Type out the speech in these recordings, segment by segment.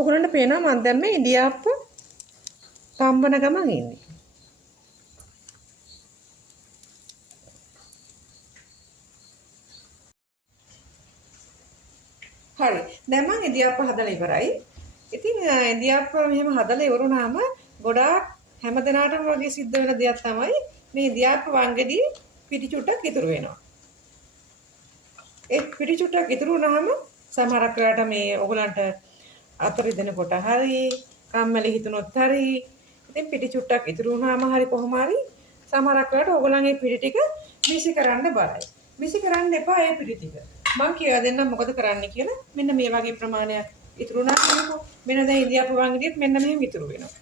ඔයගොල්ලන්ට පේනවා මම දැන් මේ ඉන්දියාප්ප තම්බන ගමන් ඉන්නේ. හරි. දැන් මම ඉන්දියාප්ප හදලා ඉවරයි. ඉතින් ඉන්දියාප්ප මෙහෙම හදලා ඉවරුනාම ගොඩාක් හැමදෙනාටම වගේ සිද්ධ වෙන දෙයක් තමයි මේ ඉන්දියාප්ප වංගෙඩි පිටි චුට්ටක් ඉතුරු වෙනවා. ඒ පිටි චුට්ටක් ඉතුරු වුණාම සමහරක් වෙලාවට මේ ඔයගලන්ට අතර දෙනකොට හරි කම්මැලි හිතුනොත් හරි ඉතින් පිටි චුට්ටක් ඉතුරු වුණාම හරි කොහොම හරි සමහරක් වෙලාවට ඔයගලන්ගේ පිටි ටික මිසි කරන්න බරයි. මිසි කරන්න එපා ඒ පිටි ටික. මම කියලා දෙන්නම් මොකද කරන්න කියලා. මෙන්න මේ වගේ ප්‍රමාණයක් ඉතුරු වුණා කියනකො මෙන්න දැන් ඉන්දියාප්ප වංගෙඩියත් මෙන්න මෙහෙම ඉතුරු වෙනවා.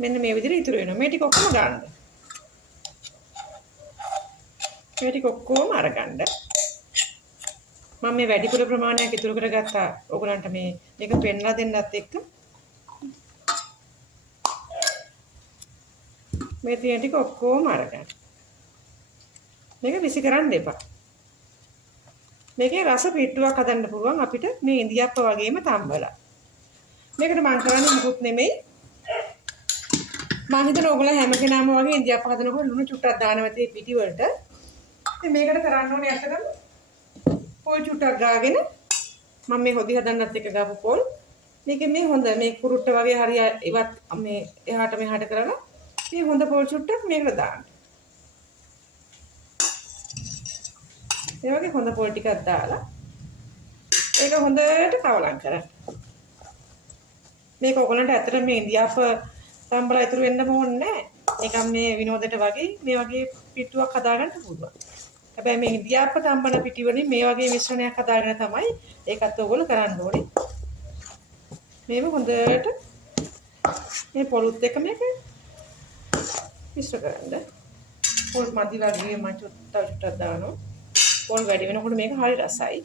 මෙන්න මේ විදිහට ඉතුරු වෙනවා. මේ ටික ඔක්කොම ගන්න. මේ ටික ඔක්කොම අරගන්න. මම මේ වැඩිපුර ප්‍රමාණයක් ඉතුරු කරගත්තා. ඔයගලන්ට මේක පෙන්ලා දෙන්නත් එක්ක මේ තියෙන ටික ඔක්කොම අරගන්න. මේක විසි කරන්න එපා. මේකේ රස පිට්ටුවක් හදන්න පුළුවන් අපිට මේ ඉන්දියාප්ප වගේම තම්බලා. මේකට මම කරන්නේ මොකුත් නෙමෙයි. මම හිතන ඔයගොල්ලෝ හැම කෙනාම වගේ ඉන්දියාප්ප හදනකොට ලුණු චුට්ටක් දානවා තේ පිටි වලට. ඉතින් මේකට කරන්න ඕනේ අතටම පොල් චුට්ටක් ගාගෙන මම මේ හොදි හදන්නත් එක ගාපු පොල්. මේකේ මේ හොඳ මේ කුරුට්ට වගේ හරිය ඉවත් මේ එහාට මෙහාට කරලා මේ හොඳ පොල් චුට්ටක් මේකට දාන්න. ඒ වගේ හොඳ පොල් ටිකක් දාලා ඒක හොඳට කවලම් කරන්න. මේක ඔයගොල්ලන්ට ඇත්තට මේ ඉන්දියාප්ප තම්බලා ඉතුරු වෙන්න ඕනේ නැහැ. නිකන් මේ විනෝදයට වගේ මේ වගේ පිට්ටුවක් හදාගන්න පුළුවන්. හැබැයි මේ ඉන්දියාප්ප තම්බන පිටි වලින් මේ වගේ මිශ්‍රණයක් හදාගෙන තමයි ඒකත් ඔයගොල්ලෝ කරන්න ඕනේ. මේව හොඳට මේ පොලුත් එක මේක මිශ්‍ර කරන්න. පොල් මදි වගේ මම චුට්ටක් දානවා. පොල් වැඩි වෙනකොට මේක හරි රසයි.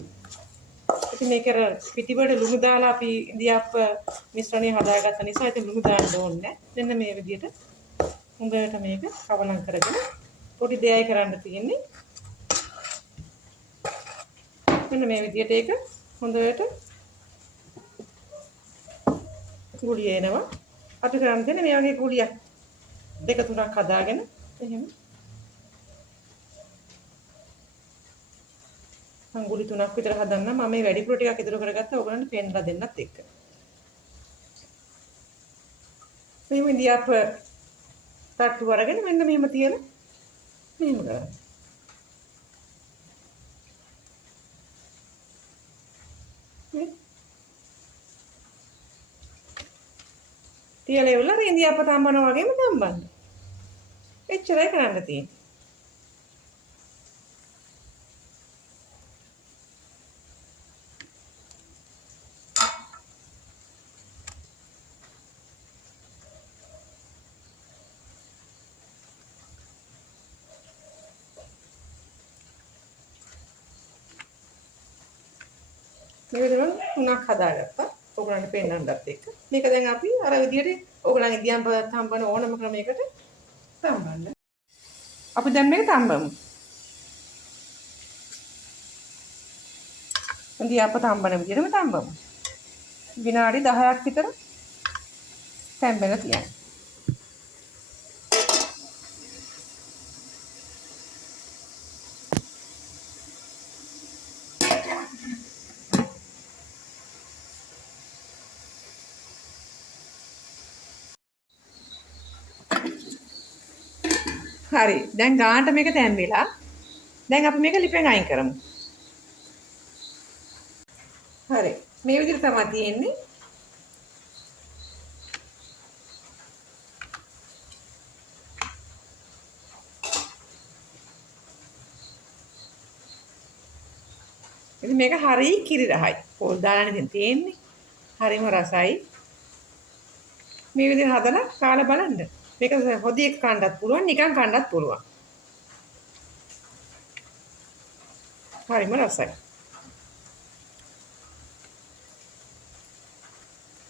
ඉතින් මේක පිටි වලට ලුණු දාලා අපි ඉන්දියාප්ප මිශ්‍රණය හදාගත්ත නිසා ඉතින් ලුණු දාන්න ඕනේ නැහැ. මෙන්න මේ විදිහට හොඳට මේක කවලම් කරගෙන පොඩි දෙයයි කරන්න තියෙන්නේ. මෙන්න මේ විදිහට ඒක හොඳට ගුලිය එනවා. අපි කරන් දෙන්නේ මේ වගේ ගුලියක් දෙක තුනක් හදාගෙන එහෙම අඟුලි 3ක් විතර හදන්න මම මේ වැඩිපුර ටිකක් ඉතුරු කරගත්තා ඔයගලන්ට පෙන්නලා දෙන්නත් එක්ක. මේ ඉන්දියාප්ප තට්ටු වරගෙන මෙන්න මෙහෙම තියලා මෙහෙම කරන්න. තියලා ඉවරලා ඉන්දියාප්ප තම්බනවා වගේම තම්බන්න. එච්චරයි කරන්න තියෙන්නේ. මේක තමයි තුනක් හදාගත්තා. ඔයගලන්ට පෙන්නන්නත් එක්ක. මේක දැන් අපි අර විදියට ඔයගලන් ඉදියම්ප තම්බන ඕනම ක්‍රමයකට තම්බන්න. අපි දැන් මේක තම්බමු. ඉදියම්ප තම්බන විදියටම තම්බමු. විනාඩි 10ක් විතර තැම්බෙලා තියන්න. හරි. දැන් ගානට මේක තැම්බෙලා. දැන් අපි මේක ලිපෙන් අයින් කරමු. හරි. මේ විදිහට තමයි තියෙන්නේ. ඉතින් මේක හරි කිරි රහයි. පොල් දාලානේ ඉතින් තියෙන්නේ. හරිම රසයි. මේ විදිහට හදලා කාලා බලන්න. මේක හොදි එක කන්නත් පුළුවන් නිකන් කන්නත් පුළුවන්. හරිම රසයි.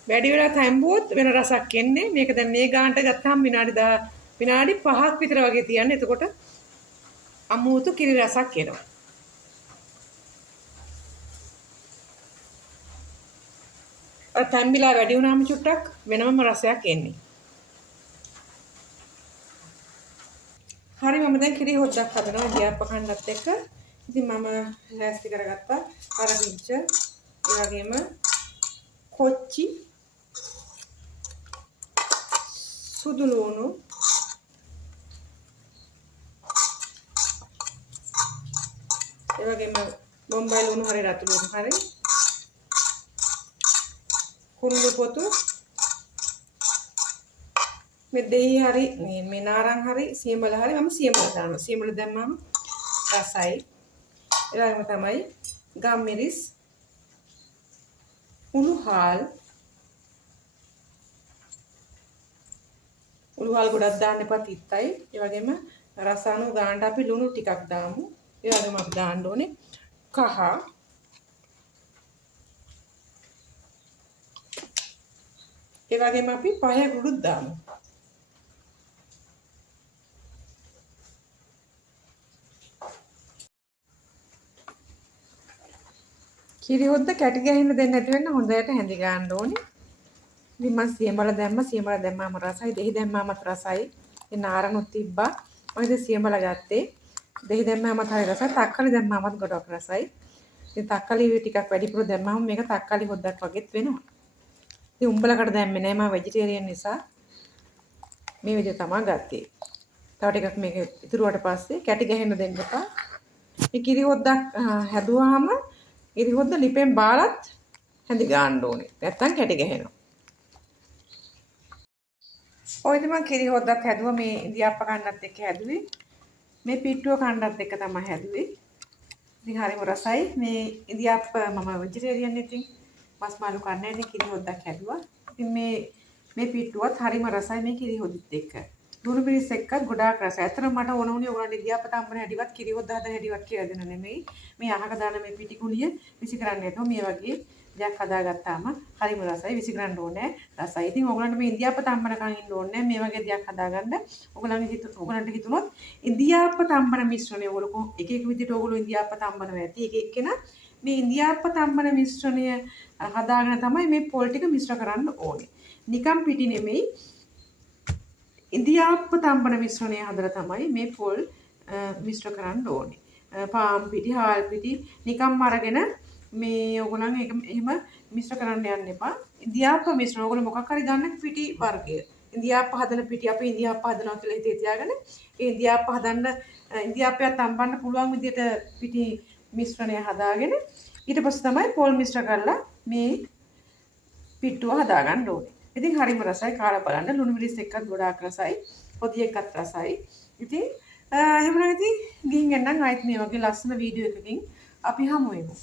වැඩි වෙලා තැම්බුවොත් වෙන රසක් එන්නේ. මේක දැන් මේ ගානට ගත්තාම විනාඩි 5ක් විතර වගේ තියන්න. එතකොට අමුතු කිරි රසක් එනවා. අර තැම්බිලා වැඩි වුණාම චුට්ටක් වෙනමම රසයක් එන්නේ. හරි මම දැන් කිරි හොද්දක් හදනවා ඉදියාප්ප කන්නත් එක්ක. ඉතින් මම ලෑස්ති කරගත්තා අර පිංච, ඒ වගේම කොච්චි, සුදු ලුණු, ඒ වගේම බොම්බයි ලුණු හරි රතු ලුණු හරි, කුරුළු පොතු, මේ දෙහි හරි මේ නාරං හරි සියඹල හරි මම සියඹල දානවා. සියඹල දැම්මම රසයි. ඒ වගේම තමයි ගම්මිරිස්, උළුහාල් ගොඩක් දාන්න එපා තිත්තයි. ඒ වගේම රස අනුව ගානට අපි ලුණු ටිකක් දාමු. ඒ වගේම අපි දාන්න ඕනේ කහ, ඒ වගේම අපි පහය කුඩුත් දාමු. කිරි හොද්ද කැටි ගහින්න දෙන්නේ නැති වෙන්න හොඳට හැඳි ගන්න ඕනේ. ඉතින් මම සියඹල දැම්මාම රසයි, දෙහි දැම්මාමත් රසයි. ඒ නාරනුත් තිබ්බා. මම ඉතින් සියඹල ගත්තේ. දෙහි දැම්මාමත් හරි රසයි, තක්කලි දැම්මාමත් ගොඩක් රසයි. ඉතින් තක්කලි ටිකක් වැඩිපුර දැම්මාම මේක තක්කලි හොද්දක් වගේත් වෙනවා. ඉතින් උඹලකට දැම්මේ නෑ මම වෙජිටේරියන් නිසා. මේ විදිහ තමයි ගත්තේ. තව ටිකක් මේක ඉතුරුවට පස්සේ කැටි ගහින්න දෙන්න එපා. මේ කිරි හොද්දක් හැදුවාම කිරි හොද්ද ලිපෙන් බාලත් හැඳි ගන්න ඕනේ. නැත්තම් කැටි ගහනවා. ඔය ඉතින් මම කිරි හොද්දක් හැදුවා මේ ඉදියාප්ප කන්නත් එක්ක හැදුවේ. මේ පිට්ටුව කන්නත් එක්ක තමයි හැදුවේ. ඉතින් හරිම රසයි. මේ ඉදියාප්ප මම වෙජිටේරියන් ඉතින් මස් මාළු කන්නේ නැහැ. කිරි හොද්දක් හැදුවා. ඉතින් මේ පිට්ටුවත් හරිම රසයි මේ කිරි හොද්දත් එක්ක. ලුණු මිරිස් එක්කත් ගොඩාක් රසයි. ඇත්තටම මට ඕන වුණේ ඔයගොල්ලන්ට ඉදියාප්ප තම්බන හැටිවත් කිරි හොද්ද හදන හැටිවත් කියලා දෙන්න නෙමෙයි. මේ අහක දාන මේ පිටි කුලිය විසි කරන්න නැතුව මේ වගේ දෙයක් හදාගත්තාම හරිම රසයි. විසි කරන්න ඕනේ රසයි. ඉතින් ඔයගොල්ලන්ට මේ ඉදියාප්ප තම්බනකන් ඉන්න ඕනේ මේ වගේ දෙයක් හදාගන්න. ඔයගොල්ලන්ට හිතුනොත් ඉදියාප්ප තම්බන මිශ්‍රණය ඔයගොල්ලෝ එක එක විදිහට ඔයගොල්ලෝ ඉදියාප්ප තම්බනවා ඇති. එක එක්කෙනා මේ ඉදියාප්ප තම්බන මිශ්‍රණය හදාගෙන තමයි මේ පොල් ටික මිශ්‍ර කරන්න ඕනේ. නිකම් පිටි නෙමෙයි. ඉදියාප්ප තම්බන මිශ්‍රණය හදලා තමයි මේ පොල් මිශ්‍ර කරන්න ඕනේ. පාන් පිටි, හාල් පිටි නිකම්ම අරගෙන මේ ඔයගොල්ලන් එහෙම මිශ්‍ර කරන්න යන්න එපා. ඉදියාප්ප මිශ්‍රණ ඔයගොල්ලෝ මොකක් හරි ගන්න පිටි වර්ගය. ඉදියාප්ප හදන පිටි අපි ඉදියාප්ප හදනවා කියලා හිතේ තියාගෙන ඒ ඉදියාප්ප හදන්න ඉදියාප්පයක් තම්බන්න පුළුවන් විදිහට පිටි මිශ්‍රණය හදාගෙන ඊට පස්සේ තමයි පොල් මිශ්‍ර කරලා මේ පිට්ටුව හදාගන්න ඕනේ. ඉතින් හරිම රසයි කාලා බලන්න. ලුණු මිරිස් එක්කත් ගොඩාක් රසයි. පොඩි එක්කත් රසයි. ඉතින් එහෙමනම් ඉතින් ගිහින් එන්නම් ආයෙත් මේ වගේ ලස්සන වීඩියෝ එකකින් අපි හමු වෙමු.